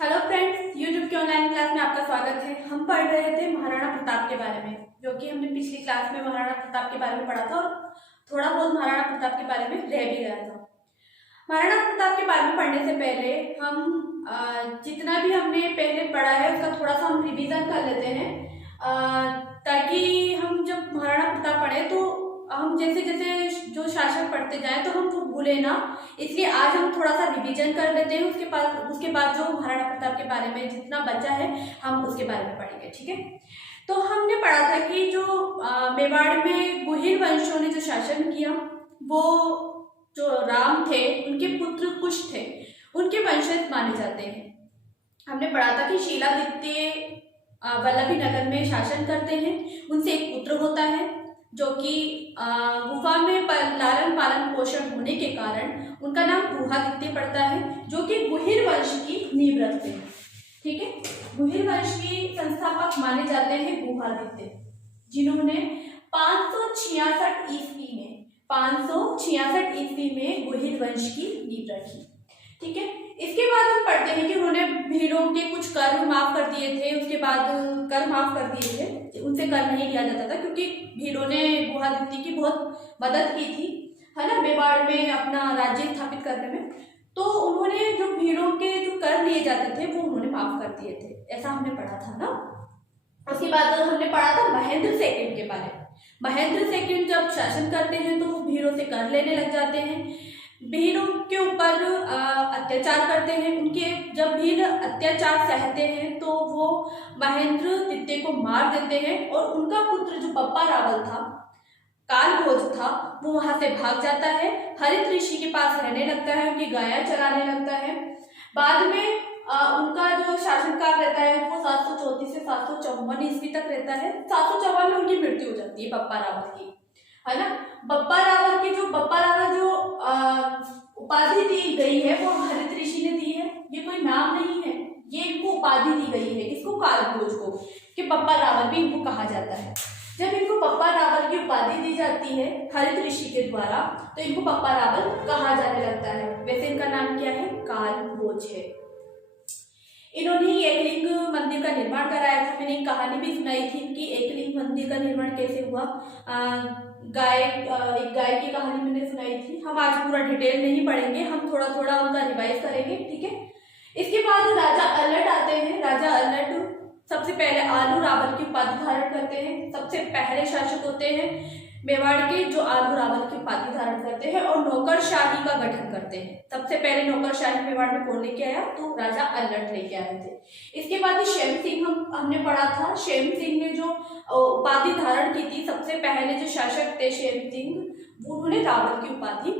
Hello friends, YouTube के online class में आपका स्वागत है। हम पढ़ रहे थे महाराणा प्रताप के बारे में, जो कि हमने पिछली क्लास में महाराणा प्रताप के बारे में पढ़ा था और थोड़ा बहुत महाराणा प्रताप के बारे में रह भी गया था। महाराणा प्रताप के बारे में पढ़ने से पहले हम जितना भी हमने पहले पढ़ा है उसका थोड़ा सा हम रिवीजन कर लेते हैं, ताकि हम जब महाराणा प्रताप पढ़े तो हम जैसे जैसे जो शासक पढ़ते जाएं तो हम वो भूले ना। इसलिए आज हम थोड़ा सा रिवीजन कर लेते हैं। उसके बाद जो महाराणा प्रताप के बारे में जितना बचा है हम उसके बारे में पढ़ेंगे, ठीक है। तो हमने पढ़ा था कि जो मेवाड़ में गुहिल वंशों ने जो शासन किया, वो जो राम थे उनके पुत्र कुश थे, उनके वंशज माने जाते हैं। हमने पढ़ा था कि शीलादित्य वल्लभी नगर में शासन करते हैं। उनसे एक पुत्र होता है जो कि गुफा में लालन पालन पोषण होने के कारण उनका नाम गुहादित्य पड़ता है, जो कि गुहिल वंश की नींव रखते हैं, ठीक है। गुहिल वंश की संस्थापक माने जाते हैं गुहादित्य, जिन्होंने 566 ईस्वी में गुहिल वंश की नींव रखी, ठीक है। इसके बाद हम पढ़ते हैं कि उन्होंने भीलों के कुछ कर माफ कर दिए थे। उसके बाद कर माफ कर दिए थे, उनसे कर नहीं लिया जाता था, क्योंकि भीलों ने गुहादित्य की बहुत मदद की थी, है ना, मेवाड़ में अपना राज्य स्थापित करने में। तो उन्होंने जो भीलों के जो कर लिए जाते थे वो उन्होंने माफ कर दिए थे, ऐसा हमने पढ़ा था ना। उसके बाद हमने पढ़ा था महेंद्र सेकंड के बारे में। महेंद्र सेकंड जब शासन करते हैं तो वो भीलों से कर लेने लग जाते हैं, भीलों के ऊपर अत्याचार करते हैं। उनके जब भील अत्याचार सहते हैं तो वो महेंद्र द्वितीय को मार देते हैं, और उनका पुत्र जो बप्पा रावल था, कालभोज था, वो वहां से भाग जाता है, हरित ऋषि के पास रहने लगता है, उनकी गायें चराने लगता है। बाद में उनका जो शासनकाल रहता है वो 734 से 754 ईस्वी तक रहता है। 754 में उनकी मृत्यु हो जाती है बप्पा रावल की, है ना। बप्पा रावल जो उपाधि दी गई है वो हरित ऋषि ने दी है। ये कोई नाम नहीं है, ये इनको उपाधि दी गई है, इसको कालभोज को, कि बप्पा रावल भी इनको कहा जाता है। जब इनको बप्पा रावल की उपाधि दी जाती है हरित ऋषि के द्वारा, तो इनको बप्पा रावल कहा जाने लगता है। वैसे इनका नाम क्या है? कालभोज है। इन्होंने ही एकलिंग मंदिर का निर्माण कराया था। मैंने एक कहानी भी सुनाई थी कि एकलिंग मंदिर का निर्माण कैसे हुआ। एक गाय की कहानी मैंने सुनाई थी। हम आज पूरा डिटेल नहीं पढ़ेंगे, हम थोड़ा थोड़ा उनका रिवाइज करेंगे, ठीक है। इसके बाद राजा अल्लट आते हैं। राजा अल्लट सबसे पहले आलू रावल की उपाधि धारण करते हैं, सबसे पहले शासक होते हैं मेवाड़ के जो आलू रावल की उपाधि धारण करते हैं, और नौकरशाही का गठन करते हैं। सबसे पहले नौकरशाही मेवाड़ में कौन लेके आया? तो राजा अल्लट लेके आए थे। इसके बाद शेम सिंह हमने पढ़ा था। शेम सिंह ने जो उपाधि धारण की थी, सबसे पहले जो शासक थे शेम सिंह, उन्होंने रावल की उपाधि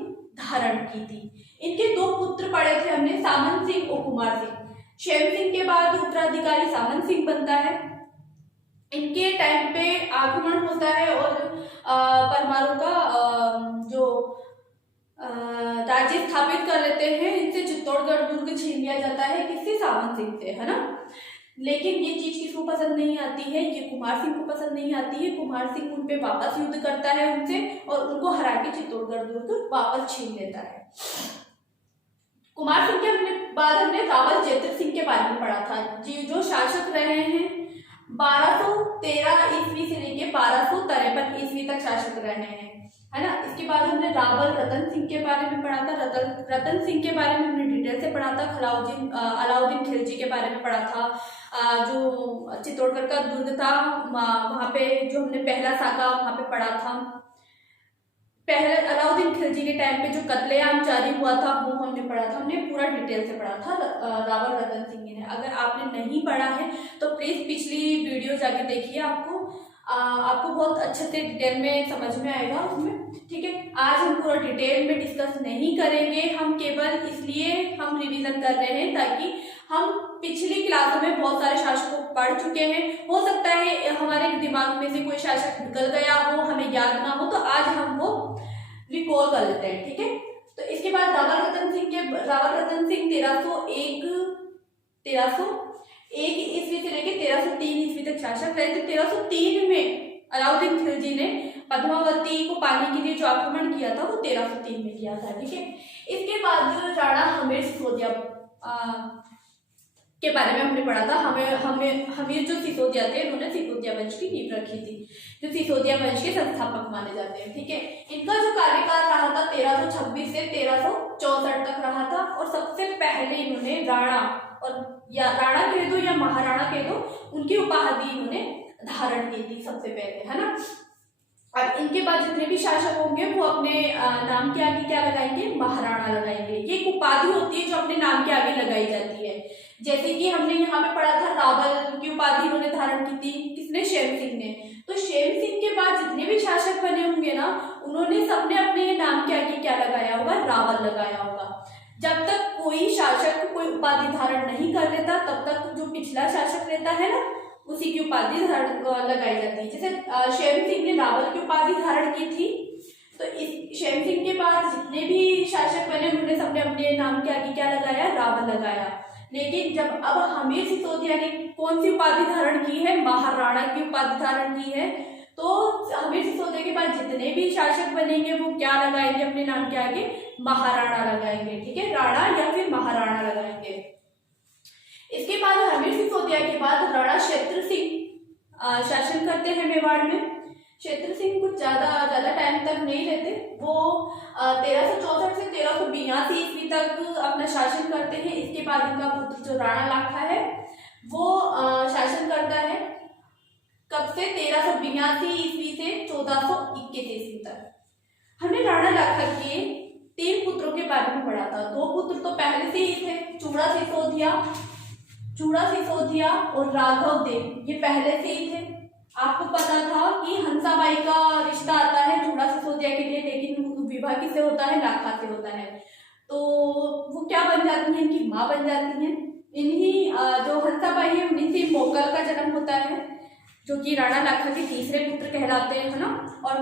धारण की थी। इनके दो पुत्र पढ़े थे हमने, सामंत सिंह और कुमार सिंह। शेम सिंह के बाद उत्तराधिकारी सामंत सिंह बनता है। इनके टाइम पे आक्रमण होता है और परमाणु का जो राज्य स्थापित कर लेते हैं। इनसे चित्तौड़गढ़ दुर्ग छीन लिया जाता है, किससे? सामंत सिंह से, है ना। लेकिन ये चीज किसको पसंद नहीं आती है? ये कुमार सिंह को पसंद नहीं आती है। कुमार सिंह उन पे वापस युद्ध करता है उनसे, और उनको हरा के चित्तौड़गढ़ दुर्ग वापस छीन लेता है। कुमार सिंह के बाद हमने रावल जयद्रथ सिंह के बारे में पढ़ा था, जो शासक रहे हैं 1213 ईस्वी से लेके 1253 ईस्वी तक शासक रहे हैं, है ना। इसके बाद हमने रावल रतन सिंह के बारे में पढ़ा था। रतन सिंह के बारे में हमने डिटेल से पढ़ा था। अलाउद्दीन खिलजी के बारे में पढ़ा था। जो चित्तौड़गढ़ का दुर्ग था, वहां पे जो हमने पहला साका वहां पे पढ़ा था। पहले अलाउद्दीन खिलजी के टाइम पे जो कत्लेआम जारी हुआ था वो हमने पढ़ा था। हमने पूरा डिटेल से पढ़ा था रावल रतन सिंह ने। अगर आपने नहीं पढ़ा है तो प्लीज पिछली वीडियो जाके देखिए, आपको बहुत अच्छे से डिटेल में समझ में आएगा उसमें, ठीक है। आज हम पूरा डिटेल में डिस्कस नहीं करेंगे, हम केवल इसलिए हम रिवीजन कर रहे हैं ताकि हम पिछली क्लासों में बहुत सारे शासकों पढ़ चुके हैं। हो सकता है हमारे दिमाग में से कोई शासक निकल गया हो, हमें याद ना हो, तो आज हम वो रिकॉल कर लेते हैं, ठीक है। तो इसके बाद रावल रतन सिंह 1301 ईस्वी से लेके 1303 ईस्वी तक शासक रहे थे। 1303 में अलाउद्दीन खिलजी ने पद्मावती को पाने के लिए जो आक्रमण किया था वो 1303 में किया था, ठीक है। इसके बाद जो राणा हमीर सिसोदिया के बारे में हमने पढ़ा था। हमें जो सिसोदिया थे उन्होंने सिसोदिया वंश की नींव रखी थी, जो सिसोदिया वंश के संस्थापक माने जाते हैं। ठीक है, इनका जो कार्यकाल रहा था 1326 से 1364 तक रहा था। और सबसे पहले इन्होंने राणा, और या राणा कह दो या महाराणा कह दो, उनकी उपाधि इन्होंने धारण की थी सबसे पहले, है ना। अब इनके बाद जितने भी शासक होंगे वो अपने नाम के आगे क्या लगाएंगे, महाराणा लगाएंगे। ये एक उपाधि होती है जो अपने नाम के आगे लगाई जाती है। जैसे कि हमने यहाँ पे पढ़ा था रावल की उपाधि इन्होंने धारण की थी, किसने, शेम सिंह ने। तो शेम सिंह के बाद जितने भी शासक बने होंगे ना, उन्होंने सबने अपने नाम के आगे क्या लगाया होगा, रावल लगाया होगा। जब तक कोई शासक कोई उपाधि धारण नहीं कर लेता तब तक जो पिछला शासक रहता है ना, उसी की उपाधि लगाई जाती है। जैसे शेम सिंह ने रावल की उपाधि धारण की थी, तो इस शेम सिंह के बाद जितने भी शासक बने उन्होंने सबने अपने नाम के आगे क्या लगाया, रावल लगाया। लेकिन जब अब हमीर सिसोदिया ने कौन सी उपाधि धारण की है, महाराणा की उपाधि धारण की है। तो हमीर सिसोदिया के बाद जितने भी शासक बनेंगे वो क्या लगाएंगे अपने नाम के आगे, महाराणा लगाएंगे। ठीक है, राणा या फिर महाराणा लगाएंगे। इसके बाद हमीर सिसोदिया के बाद राणा क्षेत्र सिंह शासन करते हैं मेवाड़ में। क्षेत्र सिंह कुछ ज्यादा टाइम तक नहीं रहते, वो 1364 से 1382 ईस्वी तक अपना शासन करते हैं। इसके बाद इनका पुत्र जो राणा लाखा है वो शासन करता है, कब से, 1382 ईस्वी से 1421 ईस्वी तक। हमने राणा लाखा के 3 पुत्रों के बारे में पढ़ा था। 2 पुत्र तो पहले से ही थे, चूड़ा सिसोदिया और राघव देव, ये पहले से ही थे। आपको पता था कि हंसाबाई का रिश्ता आता है चूड़ा सिसोदिया के लिए, लेकिन विवाह किससे होता है, लाखा से होता है। तो वो क्या बन जाती हैं, इनकी माँ बन जाती हैं। इन्हीं जो हंसाबाई है उन्हीं से मोकल का जन्म होता है, जो कि राणा लाखा के तीसरे पुत्र कहलाते हैं, है ना। और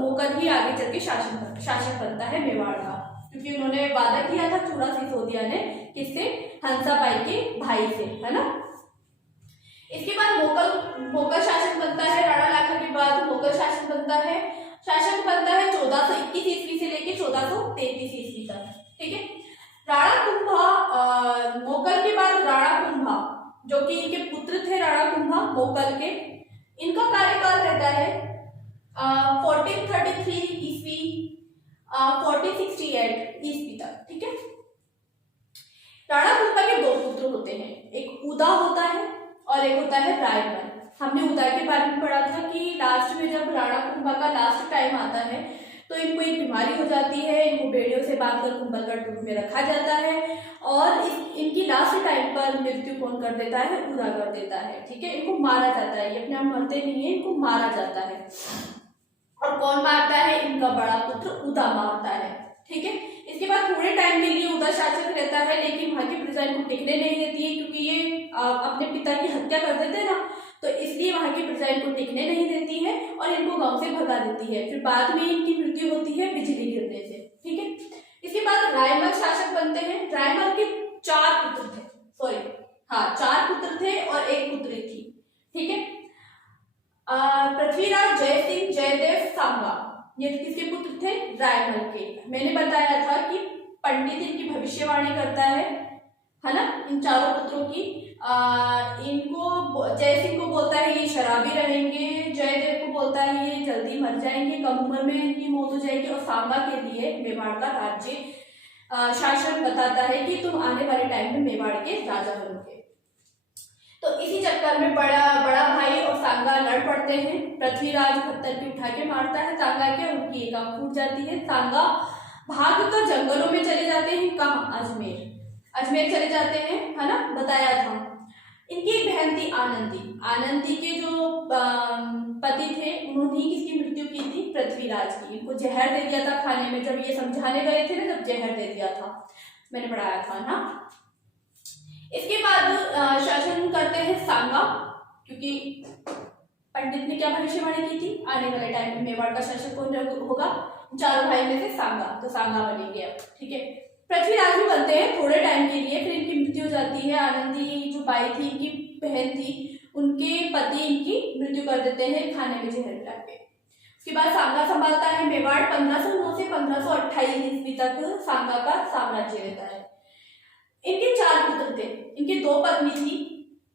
मोकल ही आगे चल के शासक बनता है मेवाड़ का, क्योंकि उन्होंने वादा किया था चूड़ा सिसोदिया ने, किससे, हंसाबाई के भाई से, है ना। इसके बाद मोकल शासक बनता है, राणा लाखा के बाद मोकल शासक बनता है। शासक बनता है 1421 ईस्वी से लेके 1433 ईस्वी तक। ठीक है, राणा कुंभा, मोकल के बाद राणा कुंभा, जो कि इनके पुत्र थे राणा कुंभा मोकल के, इनका कार्यकाल रहता है 1433 ईस्वी 1468 ईस्वी तक। ठीक है, राणा कुंभा के 2 पुत्र होते हैं, एक उदा होता है और एक होता है रायमल। हमने उदा के बारे में पढ़ा था कि लास्ट में जब राणा कुंभा का लास्ट टाइम आता है तो इनको एक बीमारी हो जाती है, इनको बेड़ियों से बांधकर कुंभलगढ़ रूप में रखा जाता है, और इनकी लास्ट टाइम पर मृत्यु कौन कर देता है, उदा कर देता है। ठीक है, इनको मारा जाता है, ये अपने आप मरते नहीं है, इनको मारा जाता है। और कौन मारता है, इनका बड़ा पुत्र उदा मारता है। ठीक है, इसके बाद थोड़े टाइम के लिए उदा शासक रहता है, लेकिन वहां की प्रजा इनको टिकने नहीं देती है, क्योंकि ये अपने पिता की हत्या कर देते हैं ना, तो इसलिए वहां की प्रजा इनको टिकने नहीं देती है और इनको गांव से भगा देती है। फिर बाद में इनकी मृत्यु होती है बिजली गिरने से। ठीक है, इसके बाद रायमल शासक बनते हैं। रायमल के 4 पुत्र थे, 4 पुत्र थे और 1 पुत्री थी। ठीक है, पृथ्वीराज, जयसिंह, जयदेव, सांगा, ये किसके पुत्र थे, रायमल के। मैंने बताया था कि पंडित इनकी भविष्यवाणी करता है ना, इन चारों पुत्रों की। इनको जयसिंह को बोलता है ये शराबी रहेंगे, जयदेव को बोलता है ये जल्दी मर जाएंगे, कम उम्र में इनकी मौत हो जाएगी, और सांगा के लिए मेवाड़ का राज्य शासन बताता है कि तुम आने वाले टाइम में मेवाड़ के राजा बनोगे। तो इसी चक्कर में बड़ा भाई और सांगा लड़ पड़ते हैं। पृथ्वीराज पत्थर की उठा के मारता है सांगा के, उनकी एक आंख फूट जाती है। सांगा भाग कर जंगलों में चले जाते हैं, कहाँ, अजमेर चले जाते हैं, है ना, बताया था। इनकी एक बहन थी आनंदी के जो पति थे उन्होंने किसकी मृत्यु की थी, पृथ्वीराज की। इनको जहर दे दिया था खाने में, जब ये समझाने गए थे ना, जब जहर दे दिया था, मैंने पढ़ाया था ना। इसके बाद शासन करते हैं सांगा, क्योंकि पंडित ने क्या भविष्यवाणी की थी, आने वाले टाइम में मेवाड़ का शासक कौन होगा, चारों भाई में से सांगा, तो सांगा बनेंगे अब। ठीक है, पृथ्वीराज भी बनते हैं थोड़े टाइम के लिए, फिर इनकी मृत्यु हो जाती है। आनंदी जो बाई थी, इनकी बहन थी, उनके पति इनकी मृत्यु कर देते हैं खाने में जहर मिला के। उसके बाद सांगा संभालता है मेवाड़। 1509 से 1528 ईस्वी तक सांगा का साम्राज्य रहता है। इनके 4 पुत्र थे, इनके दो पत्नी थी,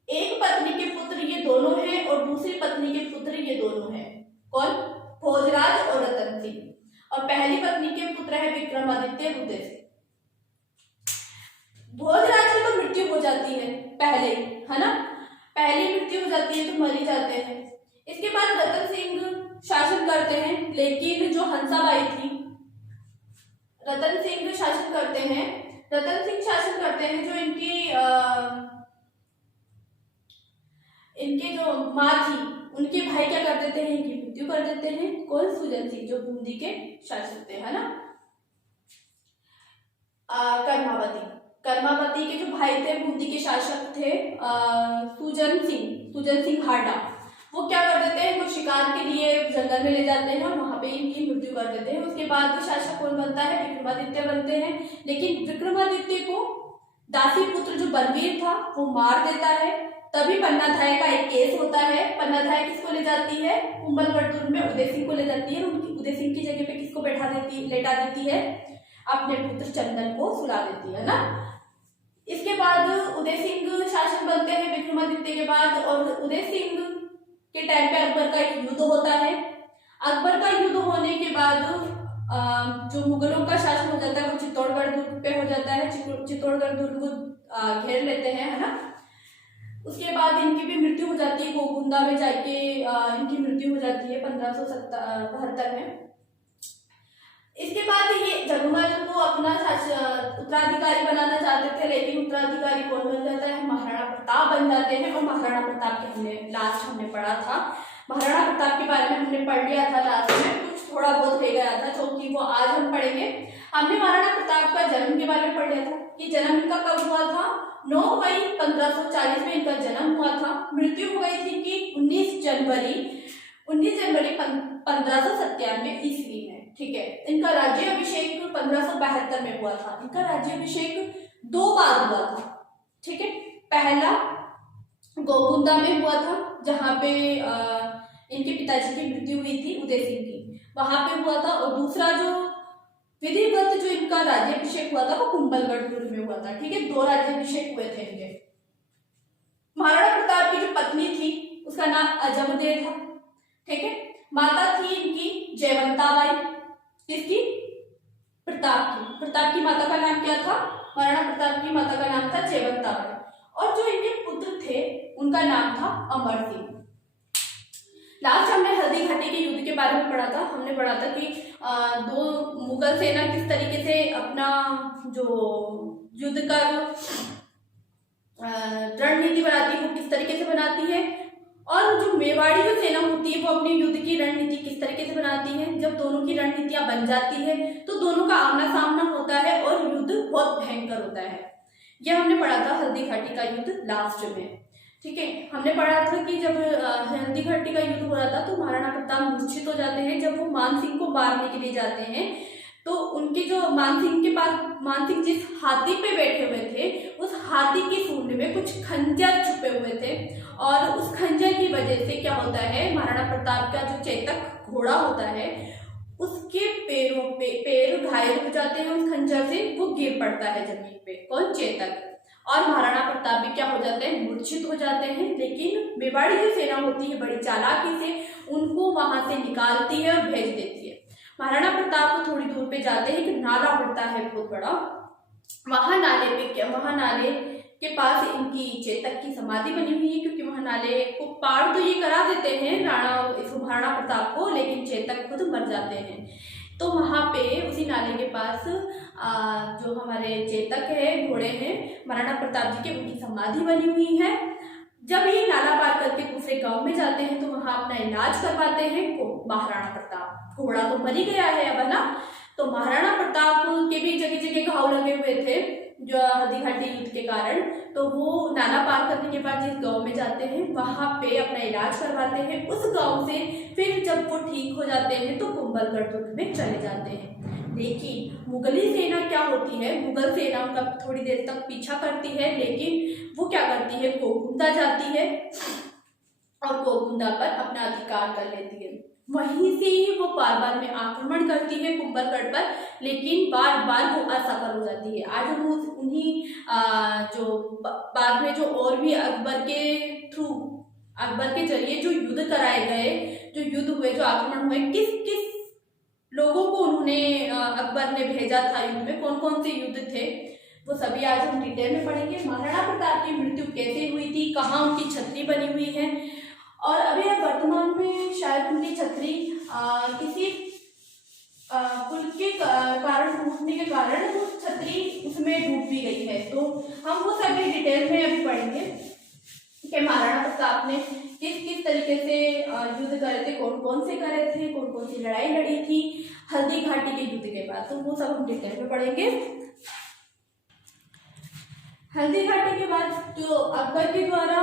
एक पत्नी के पुत्र ये दोनों हैं और दूसरी पत्नी के पुत्र ये दोनों हैं। कौन? भोजराज और रतन सिंह। और पहली पत्नी के पुत्र है विक्रमादित्य उदय सिंह। भोजराज की तो मृत्यु हो जाती है पहले, है ना, पहली मृत्यु हो जाती है तो मर ही जाते हैं। इसके बाद रतन सिंह शासन करते हैं, लेकिन जो हंसाबाई थी, रतन सिंह शासन करते हैं, रतन सिंह शासन करते हैं, जो इनके जो माँ थी उनके भाई क्या कर देते हैं, इनकी मृत्यु कर देते हैं। कौन? सुजन सिंह, जो बूंदी के शासक थे, है ना। कर्मावती के जो भाई थे, बूंदी के शासक थे सुजन सिंह हाडा, वो क्या कर देते हैं, कुछ शिकार के लिए जंगल में ले जाते हैं और वहां पे इनकी मृत्यु कर देते हैं। उसके बाद शासक कौन बनता है? विक्रमादित्य बनते हैं। लेकिन विक्रमादित्य को दासी पुत्र जो बलवीर था वो मार देता है। तभी पन्नाधाय का एक केस होता है। पन्नाधाय किसको ले जाती है? कुंभलगढ़ दुर्ग में उदय सिंह को ले जाती है। उनकी उदय सिंह की जगह पे किसको लेटा देती है? अपने पुत्र चंदन को सुला देती है ना। इसके बाद उदय सिंह शासन बनते हैं विक्रमादित्य के बाद, और उदय सिंह के टाइम पे अकबर का एक युद्ध होता है। अकबर का युद्ध होने के बाद जो मुगलों का शासन हो जाता है वो चित्तौड़गढ़ दुर्ग पे हो जाता है। चित्तौड़गढ़ दुर्ग को घेर लेते हैं, है ना। उसके बाद इनकी भी मृत्यु हो जाती है, गोकुंदा में जाके इनकी मृत्यु हो जाती है 1572 में। इसके बाद ये जगमल को अपना उत्तराधिकारी बनाना चाहते थे, लेकिन उत्तराधिकारी कौन बन जाता है? महाराणा प्रताप बन जाते हैं। और महाराणा प्रताप के हमने पढ़ा था, महाराणा प्रताप के बारे में हमने पढ़ लिया था लास्ट में, कुछ थोड़ा बहुत रह गया था जो कि वो आज हम पढ़ेंगे। हमने महाराणा प्रताप का जन्म के बारे में पढ़ लिया था कि जन्म इनका कब हुआ था? 9 मई 1540 में इनका जन्म हुआ था। मृत्यु हो गई थी कि 19 जनवरी 1597 ईस्वी में। ठीक है। इनका राज्याभिषेक 1572 में हुआ था। इनका राज्याभिषेक 2 बार हुआ था। ठीक है। पहला गोकुंदा में हुआ था, जहां पे इनके पिताजी की मृत्यु हुई थी उदय सिंह की, वहां पे हुआ था। और दूसरा जो विधिवत जो इनका राज्याभिषेक हुआ था वो कुंभलगढ़ दुर्ग में हुआ था। ठीक है। 2 राज्याभिषेक हुए थे इनके। महाराणा प्रताप की जो पत्नी थी उसका नाम अजमदे था। ठीक है। माता थी इनकी जयवंताबाई। किसकी? प्रताप की माता का नाम क्या था? महाराणा प्रताप की माता का नाम था जयवंताबाई। और जो इनके पुत्र थे उनका नाम था अमर सिंह। लास्ट हमने हल्दी घाटी के युद्ध के बारे में पढ़ा था। हमने पढ़ा था कि 2 मुगल सेना किस तरीके से अपना जो युद्ध का रणनीति बनाती है वो किस तरीके से बनाती है, और जो मेवाड़ी जो सेना होती है वो अपनी युद्ध की रणनीति किस तरीके से बनाती है। जब दोनों की रणनीतियां बन जाती है तो दोनों का आमना सामना होता है और युद्ध बहुत भयंकर होता है। यह हमने पढ़ा था हल्दी घाटी का युद्ध लास्ट में। ठीक है। हमने पढ़ा था कि जब हल्दी घाटी का युद्ध हो रहा था तो महाराणा प्रताप मूर्छित हो जाते हैं। जब वो मानसिंह को मारने के लिए जाते हैं तो उनके जो मानसिंह जिस हाथी पे बैठे हुए थे उस हाथी की सूंड में कुछ खंजर छुपे हुए थे, और उस खंजर की वजह से क्या होता है, महाराणा प्रताप का जो चेतक घोड़ा होता है उसके पैर घायल हो जाते हैं उस खंजर से, वो गिर पड़ता है जमीन पे। कौन? चेतक। और महाराणा प्रताप भी क्या हो जाते हैं? मूर्छित हो जाते हैं। लेकिन मेवाड़ी जो सेना होती है बड़ी चालाकी से उनको वहां से निकालती है और भेज देती है। महाराणा प्रताप को थोड़ी दूर पे जाते हैं कि नाला पड़ता है बहुत बड़ा, वहां नाले के पास इनकी चेतक की समाधि बनी हुई है, क्योंकि वहां नाले को पार तो ये करा देते हैं महाराणा प्रताप को, लेकिन चेतक खुद मर जाते हैं। तो वहां पे उसी नाले के पास जो हमारे चेतक है, घोड़े हैं, महाराणा प्रताप जी के, उनकी समाधि बनी हुई है। जब ये नाला पार करके दूसरे गांव में जाते हैं तो वहां अपना इलाज करवाते हैं महाराणा प्रताप। घोड़ा तो मर ही गया है अब, है ना। तो महाराणा प्रताप के भी जगह जगह घाव लगे हुए थे जो हल्दी घाटी युद्ध के कारण। तो वो नाला पार करने के बाद जिस गांव में जाते हैं वहां पे अपना इलाज करवाते हैं। उस गांव से फिर जब वो ठीक हो जाते हैं तो कुंभलगढ़ दुर्ग में चले जाते हैं। लेकिन मुगली सेना क्या होती है, मुगल सेना उनका थोड़ी देर तक पीछा करती है, लेकिन वो क्या करती है, गोकुंदा जाती है और गोकुंदा पर अपना अधिकार कर लेती है। वहीं से ही वो बार बार में आक्रमण करती है कुंभलगढ़ पर, लेकिन बार बार वो असफल हो जाती है। आज हम उन्हीं जो बाद में जो और भी अकबर के थ्रू, अकबर के जरिए जो युद्ध कराए गए, जो युद्ध हुए, जो आक्रमण हुए, किस किस लोगों को उन्होंने अकबर ने भेजा था युद्ध में, कौन कौन से युद्ध थे, वो सभी आज हम डिटेल में पढ़ेंगे। महाराणा प्रताप की मृत्यु कैसे हुई थी, कहाँ उनकी छतरी बनी हुई है, और अभी अब वर्तमान में शायद उनकी छतरी किसी पुल के कारण, टूटने के कारण वो छतरी उसमें डूब भी गई है। तो हम वो सभी डिटेल में अभी पढ़ेंगे कि महाराणा प्रताप ने किस किस तरीके से युद्ध करे थे, कौन कौन से करे थे, कौन कौन सी लड़ाई लड़ी थी हल्दी घाटी के युद्ध के बाद। तो वो सब हम डिटेल में पढ़ेंगे। हल्दी घाटी के बाद जो अकबर के द्वारा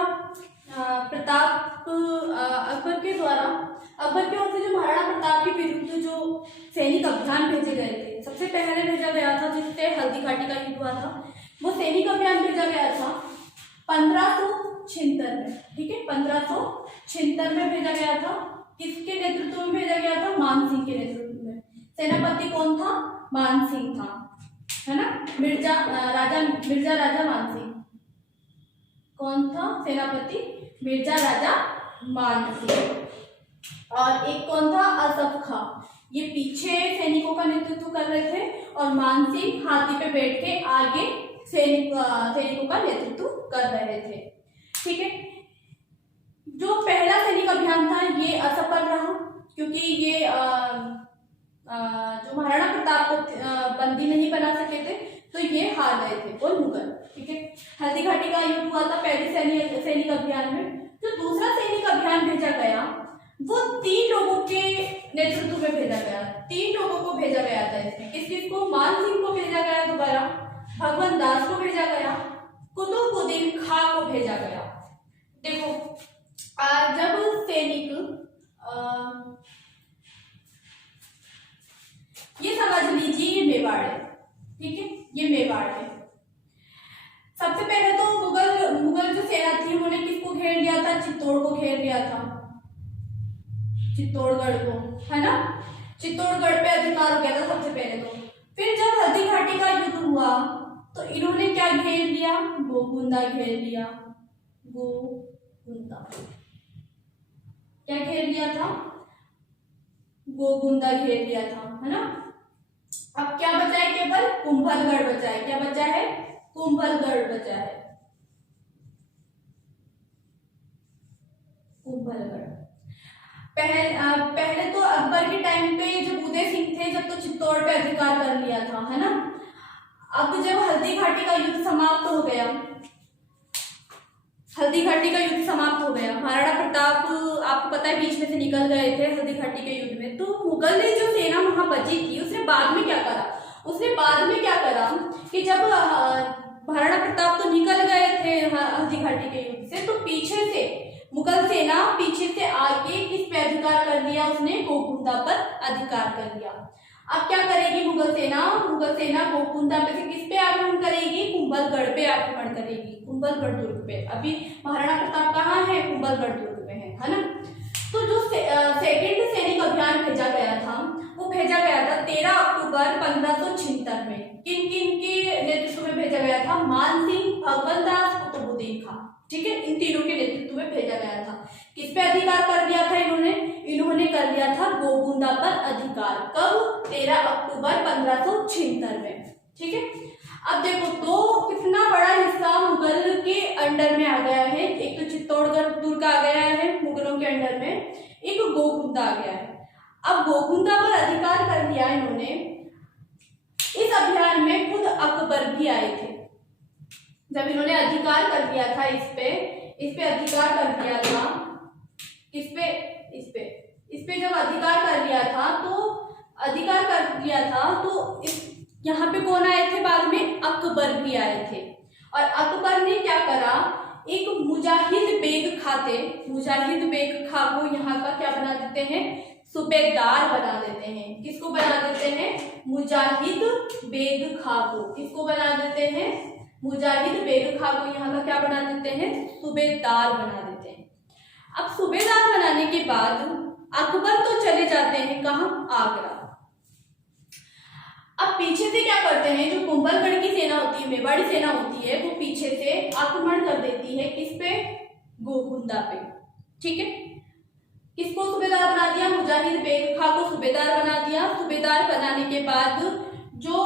अकबर की ओर से जो महाराणा प्रताप के विरुद्ध जो सैनिक अभियान भेजे गए थे, सबसे पहले भेजा गया था जिससे हल्दी घाटी का युद्ध हुआ था, वो सैनिक अभियान भेजा गया था 1576 में। ठीक है, 1576 में भेजा गया था। किसके नेतृत्व में भेजा गया था? मान सिंह के नेतृत्व में। सेनापति कौन था? मान सिंह था, है ना, मिर्जा राजा मान सिंह। कौन था सेनापति? मिर्जा राजा मान सिंह। और एक कौन था? असफ खां। ये पीछे सैनिकों का नेतृत्व कर रहे थे और मान सिंह हाथी पे बैठ के आगे सैनिकों का नेतृत्व कर रहे थे। ठीक है, जो पहला सैनिक अभियान था ये असफल रहा, क्योंकि ये जो महाराणा प्रताप को बंदी नहीं बना सके थे, तो ये हार गए थे वो मुगल। ठीक है, हल्दी घाटी का युद्ध हुआ था पहले सैनिक अभियान में। जो दूसरा सैनिक अभियान भेजा गया वो 3 लोगों के नेतृत्व में भेजा गया। 3 लोगों को भेजा गया था इसमें। किस किस को? मान सिंह को भेजा गया दोबारा, भगवंत दास को भेजा गया, कुतुबुद्दीन खां को भेजा गया। देखो, जब सैनिक ये समझ लीजिए ये मेवाड़ है। ठीक है, ये मेवाड़ है। सबसे पहले तो मुगल जो सेना थी उन्होंने किसको घेर लिया था? चित्तौड़ को घेर लिया था, चित्तौड़गढ़ को, है ना। चित्तौड़गढ़ पे अधिकार हो गया था सबसे पहले तो। फिर जब हल्दी घाटी का युद्ध हुआ तो इन्होंने क्या घेर लिया? गोगुंदा घेर लिया। गोगुंदा क्या घेर लिया था? गोगुंदा घेर लिया था, है ना। अब क्या बचा है? केवल कुंभलगढ़ बचा है। क्या बचा है? कुंभलगढ़ बचा है। कुंभलगढ़ पहले तो अकबर के टाइम पे जब उदय सिंह थे, जब तो चित्तौड़ पे अधिकार कर लिया था, है ना। अब जब हल्दी घाटी का युद्ध समाप्त हो गया, महाराणा प्रताप आपको पता है बीच में से निकल गए थे हल्दी घाटी के युद्ध में। तो मुगल ने जो सेना वहां बची थी उसने बाद में क्या करा कि जब महाराणा प्रताप तो निकल गए थे हल्दी घाटी के युद्ध से, तो पीछे से मुगल सेना पीछे से आके किस पे अधिकार कर लिया? उसने गोगुंदा पर अधिकार कर लिया। अब क्या करेगी मुगल सेना गोगुंदा पे से किस पे आक्रमण करेगी? कुंभलगढ़ पे आक्रमण करेगी, कुंभलगढ़ दुर्ग पे। अभी महाराणा प्रताप कहाँ है? कुंभलगढ़ दुर्ग में है ना। तो जो सेकेंड सैनिक अभियान भेजा गया था वो भेजा गया था 13 अक्टूबर 1576 में। किन किन के नेतृत्व में भेजा गया था? मान सिंह, भगवंत दास, कुतुबुद्दीन खां। ठीक है, इन तीनों के नेतृत्व में भेजा गया था। किस पे अधिकार कर लिया था इन्होंने कर लिया था गोगुंदा पर अधिकार। कब? 13 अक्टूबर 1576 में। ठीक है, अब देखो तो कितना बड़ा हिस्सा मुगल के अंडर में आ गया है। एक तो चित्तौड़गढ़ दुर्ग आ गया है मुगलों के अंडर में, एक गोगुंदा आ गया है। अब गोगुंदा पर अधिकार कर लिया इन्होंने। इस अभियान में खुद अकबर भी आए थे। जब इन्होंने अधिकार कर लिया था इस पे अधिकार कर लिया था, इस पे जब अधिकार कर लिया था तो यहाँ पे कौन आए थे? बाद में अकबर भी आए थे। और अकबर ने क्या करा? एक मुजाहिद बेग खां को यहाँ का क्या बना देते हैं? सूबेदार बना देते हैं। किसको बना देते हैं? मुजाहिद बेग खां को। किसको बना देते हैं? मुजाहिद बेग खां को यहाँ का क्या बना देते हैं? सूबेदार बना देते हैं। अब सूबेदार बनाने के बाद अकबर तो चले जाते हैं कहाँ? आगरा। अब पीछे से क्या करते हैं? जो कुंभलगढ़ की सेना होती है, मेवाड़ी सेना होती है, वो पीछे गोगुंदा पे। ठीक है, किसको सूबेदार बना दिया? मुजाहिद बेग खां को सूबेदार बना दिया। सूबेदार बनाने के बाद जो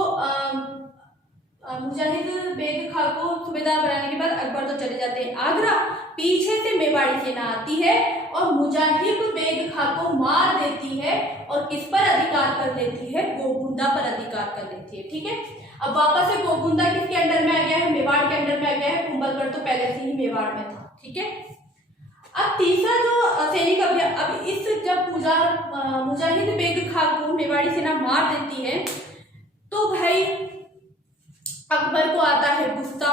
मुजाहिद बेग खां को सूबेदार बनाने के बाद अकबर तो चले जाते हैं आगरा, पीछे से मेवाड़ी सेना आती है और मुजाहिद बेग खां को मार देती है और किस पर अधिकार कर लेती है? गोगुंदा पर अधिकार कर लेती है। ठीक है, अब वापस से गोगुंदा किसके अंडर में आ गया है? मेवाड़ के अंडर में आ गया है। कुंभलगढ़ तो पहले से ही मेवाड़ में था। ठीक है, अब तीसरा जो सैनिक अभियान, अब इस जब मुजाहिद बेग खां को मेवाड़ी सेना मार देती है तो भाई अकबर को आता है गुस्सा।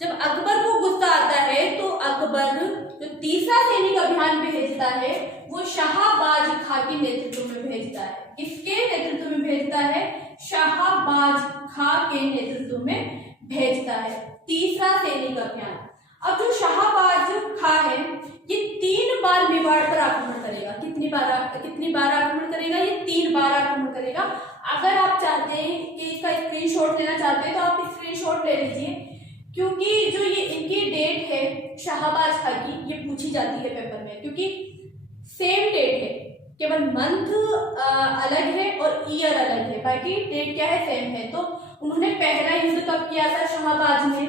जब अकबर को गुस्सा आता है तो अकबर जो तीसरा सैनिक अभियान भेजता है वो शाहबाज खां के नेतृत्व में भेजता है। किसके नेतृत्व में भेजता है? शाहबाज खां के नेतृत्व में भेजता है तीसरा सैनिक अभियान। अब जो शाहबाज खां है ये 3 बार मेवाड़ पर आक्रमण करेगा। कितनी बार आक्रमण करेगा? ये 3 बार आक्रमण करेगा। अगर आप चाहते हैं कि इसका स्क्रीनशॉट लेना चाहते हैं तो आप स्क्रीनशॉट ले लीजिए, क्योंकि जो ये इनकी डेट है शाहबाज खां की ये पूछी जाती है पेपर में, क्योंकि सेम डेट है, केवल मंथ अलग है और ईयर अलग है, बाकी डेट क्या है? सेम है। तो उन्होंने पहला युद्ध कब किया था? शाहबाज ने।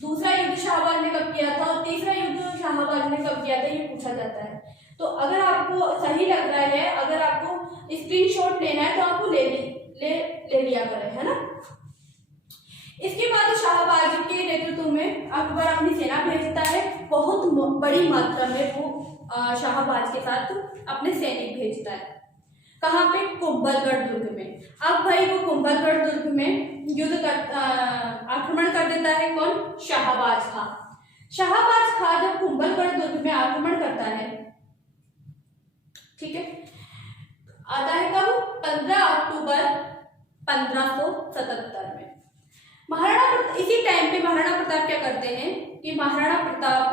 दूसरा युद्ध शाहबाज ने कब किया था? और तीसरा युद्ध शाहबाज ने कब किया था? ये पूछा जाता है। तो अगर आपको सही लग रहा है, अगर आपको स्क्रीनशॉट लेना है तो आपको ले लिया करें, है ना। इसके बाद शाहबाज के नेतृत्व में अकबर अपनी सेना भेजता है। बहुत बड़ी मात्रा में वो शाहबाज के साथ अपने सैनिक भेजता है। कहाँ पे? कुंभलगढ़ दुर्ग में। अब भाई वो कुंभलगढ़ दुर्ग में आक्रमण कर देता है। कौन? शाहबाज खां। शाहबाज खां जब कुंभलगढ़ दुर्ग में आक्रमण करता है, ठीक है, आता है कब? 15 अक्टूबर 1577 में। इसी टाइम पे महाराणा प्रताप क्या करते हैं कि महाराणा प्रताप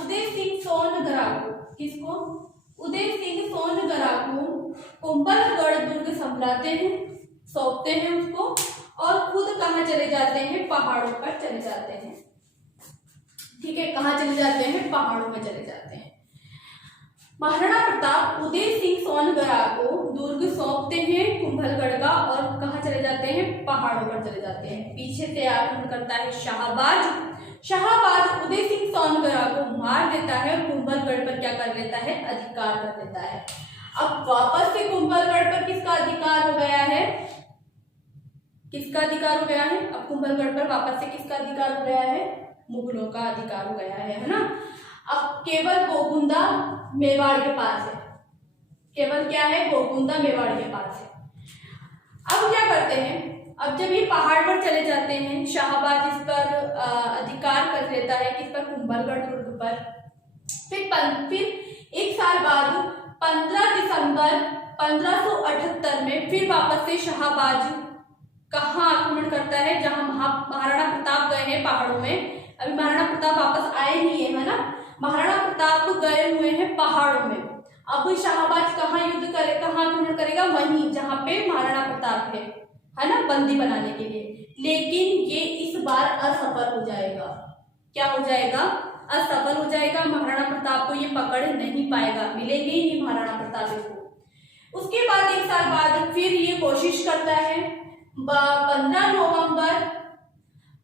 उदय सिंह सोनगरा को, किसको? उदय सिंह सोनगरा को कुंभलगढ़ दुर्ग संभलाते हैं, सौंपते हैं उसको, और खुद कहाँ चले जाते हैं? पहाड़ों पर चले जाते हैं। ठीक है, कहाँ चले जाते हैं? पहाड़ों में चले जाते हैं। महाराणा प्रताप उदय सिंह सोनगरा को दुर्ग सौंपते हैं कुंभलगढ़ का, और कहाँ चले जाते हैं? पहाड़ों पर चले जाते हैं। पीछे से आक्रमण करता है शाहबाज उदय सिंह सोनगरा को मार देता है और कुंभलगढ़ पर क्या कर लेता है? अधिकार कर लेता है। अब वापस से कुंभलगढ़ पर किसका अधिकार हो गया है? किसका अधिकार हो गया है? अब कुंभलगढ़ पर वापस से किसका अधिकार हो गया है? मुगलों का अधिकार हो गया है ना। अब केवल गोगुंदा मेवाड़ के पास है। केवल क्या है? गोगुंदा मेवाड़ के पास है। अब क्या करते हैं? अब जब ये पहाड़ पर चले जाते हैं, शाहबाज इस पर अधिकार कर लेता है, किस पर? कुंभलगढ़ दुर्ग पर। फिर 1 साल बाद 15 दिसंबर 1578 में फिर वापस से शाहबाज कहाँ आक्रमण करता है? जहां महाराणा प्रताप गए हैं पहाड़ों में। अभी महाराणा प्रताप वापस आए नहीं है ना, महाराणा प्रताप गए हुए हैं पहाड़ों में। अब शाहबाज कहाँ आक्रमण करेगा? वहीं जहां पे महाराणा प्रताप है ना, बंदी बनाने के लिए। लेकिन ये इस बार असफल हो जाएगा। क्या हो जाएगा? असफल हो जाएगा। महाराणा प्रताप को ये पकड़ नहीं पाएगा, मिलेंगे ही नहीं महाराणा प्रताप को। उसके बाद 1 साल बाद फिर ये कोशिश करता है 15 नवंबर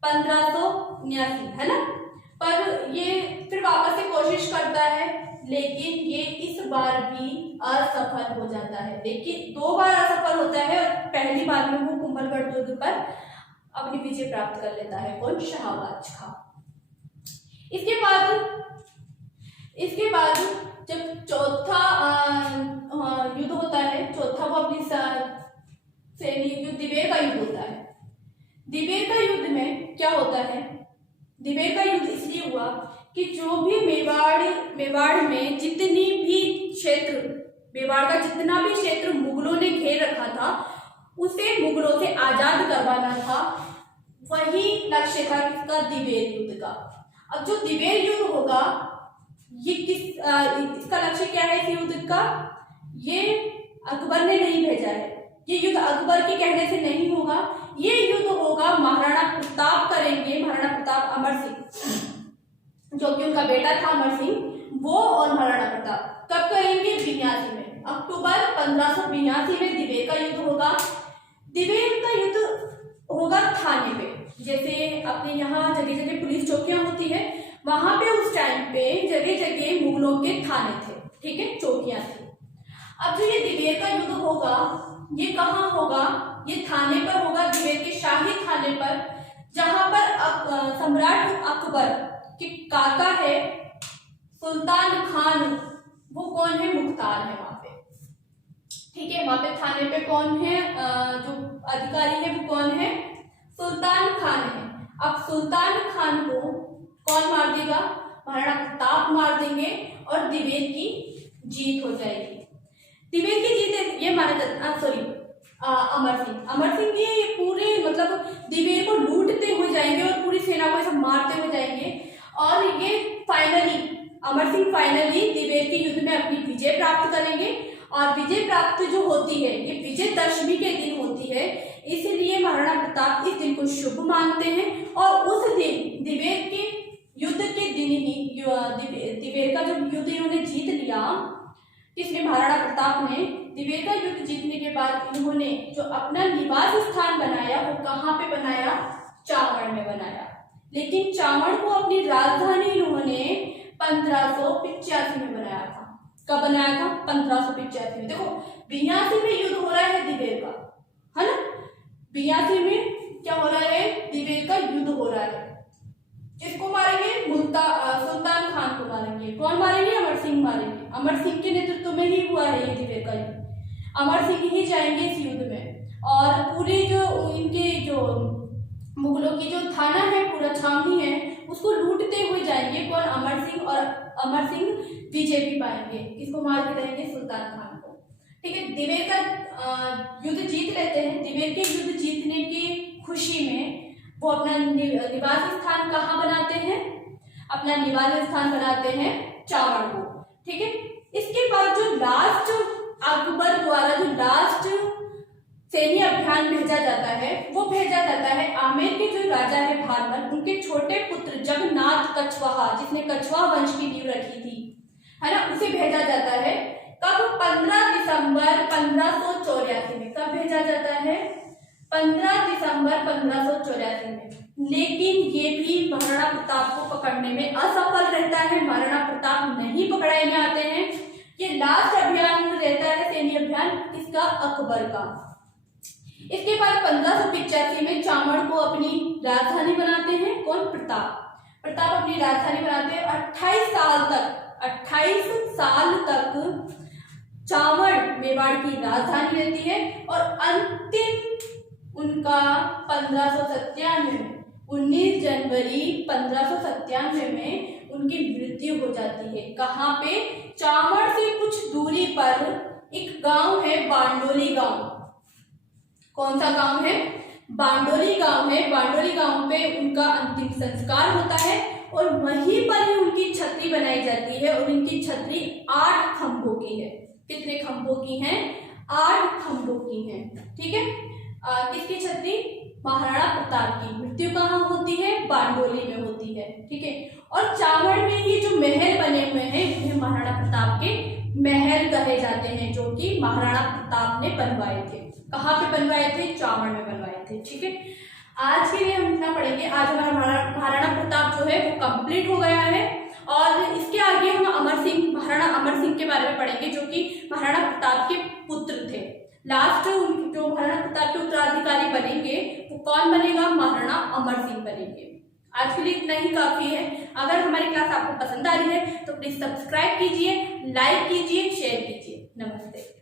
1579, है ना, पर ये फिर वापस से कोशिश करता है, लेकिन ये इस बार भी असफल हो जाता है। देखिए 2 बार असफल होता है और पहली बार में वो कुंभलगढ़ दुर्ग पर अपनी विजय प्राप्त कर लेता है। कौन? शाहबाज खां। इसके बाद जब चौथा युद्ध होता है, चौथा वो अपनी सैनिक जो दिवेर का युद्ध होता है। दिवेर का युद्ध में क्या होता है? दिवेर का युद्ध इसलिए हुआ कि जो भी मेवाड़ में जितनी भी क्षेत्र, मेवाड़ का जितना भी क्षेत्र मुगलों ने घेर रखा था उसे मुगलों से आजाद करवाना था, वही लक्ष्य था किसका? दिवेर युद्ध का। अब जो दिवेर युद्ध होगा ये इसका लक्ष्य क्या है? इस युद्ध का ये अकबर ने नहीं भेजा है, ये युद्ध अकबर के कहने से नहीं होगा, ये युद्ध होगा महाराणा प्रताप करेंगे, महाराणा प्रताप अमर सिंह जो कि उनका बेटा था अमर सिंह, वो और महाराणा प्रताप कब करेंगे? 82 में, अक्टूबर 1582 में दिवेर का युद्ध होगा। दिवेर का युद्ध होगा थाने पे, जैसे अपने यहाँ जगह जगह पुलिस चौकियां होती है, वहां पे उस टाइम पे जगह जगह मुगलों के थाने थे, ठीक है, चौकियां थी। अब जो ये दिवेर का युद्ध होगा ये कहाँ होगा? ये थाने पर होगा, दिवेर के शाही थाने पर, जहां पर सम्राट अकबर के काका है सुल्तान खान, वो कौन है? मुख्तार है वहां पे, ठीक है। वहां पे थाने पे कौन है? जो अधिकारी है वो कौन है? सुल्तान खान है। अब सुल्तान खान को कौन मार देगा? महाराणा प्रताप मार देंगे और दिवेर की जीत हो जाएगी। दिवेर की जीत ये माना जाता, सॉरी, अमर सिंह ये पूरे मतलब दिवेर को लूटते हुए जाएंगे और पूरी सेना को ऐसा मारते हुए जाएंगे, और ये फाइनली अमर सिंह फाइनली दिवेर के युद्ध में अपनी विजय प्राप्त करेंगे। और विजय प्राप्त जो होती है ये विजयदशमी के दिन होती है, इसलिए महाराणा प्रताप इस दिन को शुभ मानते हैं। और उस दिन दिवेर के युद्ध के दिन ही दिवेर का जो युद्ध इन्होंने जीत लिया, इसमें महाराणा प्रताप ने दिवेर का युद्ध जीतने के बाद इन्होंने जो अपना निवास स्थान बनाया वो कहाँ पे बनाया? चावड़ में बनाया। लेकिन चावड़ को अपनी राजधानी इन्होंने 1585 में बनाया था। कब बनाया था? 1585 में। देखो 82 में युद्ध हो रहा है दिवेर का, है ना? 82 में क्या हो रहा है? दिवेर का युद्ध हो रहा है। किसको मारेंगे? सुल्तान खान को मारेंगे। कौन मारेंगे? अमर सिंह मारेंगे। अमर सिंह के नेतृत्व में ही हुआ है ये दिवेर का युद्ध। अमर सिंह ही जाएंगे इस युद्ध में, और पूरे जो इनके जो मुगलों की जो थाना है, पूरा छावनी है, उसको लूटते हुए जाएंगे। कौन? अमर सिंह। और अमर सिंह विजय भी पाएंगे। किसको मार के रहेंगे? सुल्तान खान को, ठीक है। दिवेर का युद्ध जीत लेते हैं। दिवेर के युद्ध जीतने की खुशी में वो अपना निवास स्थान कहाँ बनाते हैं? अपना निवास स्थान बनाते हैं चावड़ को, ठीक है। इसके बाद जो लास्ट अकबर द्वारा जो लास्ट सैन्य अभियान भेजा जाता है वो भेजा जाता है आमेर के जो राजा है भारमल, उनके छोटे पुत्र जगन्नाथ कछवाहा, जिसने कछवाहा वंश की नींव रखी थी, है ना, उसे भेजा जाता है। कब? 15 दिसंबर 1584 में। कब भेजा जाता है? 15 दिसंबर 1584 में। लेकिन ये भी महाराणा प्रताप को पकड़ने में असफल रहता है। महाराणा प्रताप नहीं पकड़ाए में आते हैं। ये लास्ट अभियान रहता है सैन्य अभियान किसका? अकबर का। इसके बाद 1585 में चावड़ को अपनी राजधानी बनाते हैं। कौन? प्रताप अपनी राजधानी बनाते हैं। 28 साल तक चावड़ मेवाड़ की राजधानी रहती है, और अंतिम उनका 1597 में, 19 जनवरी 1597 में उनकी मृत्यु हो जाती है। कहाँ पे? चावड़ से कुछ दूरी पर एक गांव है बांडोली गांव। कौन सा गांव है? बांडोली गांव है। बांडोली गांव पे उनका अंतिम संस्कार होता है, और वहीं पर ही उनकी छतरी बनाई जाती है। और उनकी छतरी 8 खंभों की है। कितने खंभों की है? 8 खंभों की है, ठीक है। किसकी छतरी? महाराणा प्रताप की। मृत्यु कहाँ होती है? बांडोली में होती है, ठीक है। और चावड़ में ही जो महल बने हुए हैं ये महाराणा प्रताप के महल कहे जाते हैं, जो कि महाराणा प्रताप ने बनवाए थे। कहाँ पे बनवाए थे? चावड़ में बनवाए थे, ठीक है। आज के लिए हम इतना पढ़ेंगे। आज हमारा महाराणा प्रताप जो है वो कंप्लीट हो गया है, और इसके आगे हम महाराणा अमर सिंह के बारे में पढ़ेंगे, जो कि महाराणा प्रताप के पुत्र थे। लास्ट जो महाराणा प्रताप के उत्तराधिकारी बनेंगे वो कौन बनेगा? महाराणा अमर सिंह बनेंगे। आज के लिए इतना ही काफी है। अगर हमारी क्लास आपको पसंद आ रही है तो प्लीज सब्सक्राइब कीजिए, लाइक कीजिए, शेयर कीजिए। नमस्ते।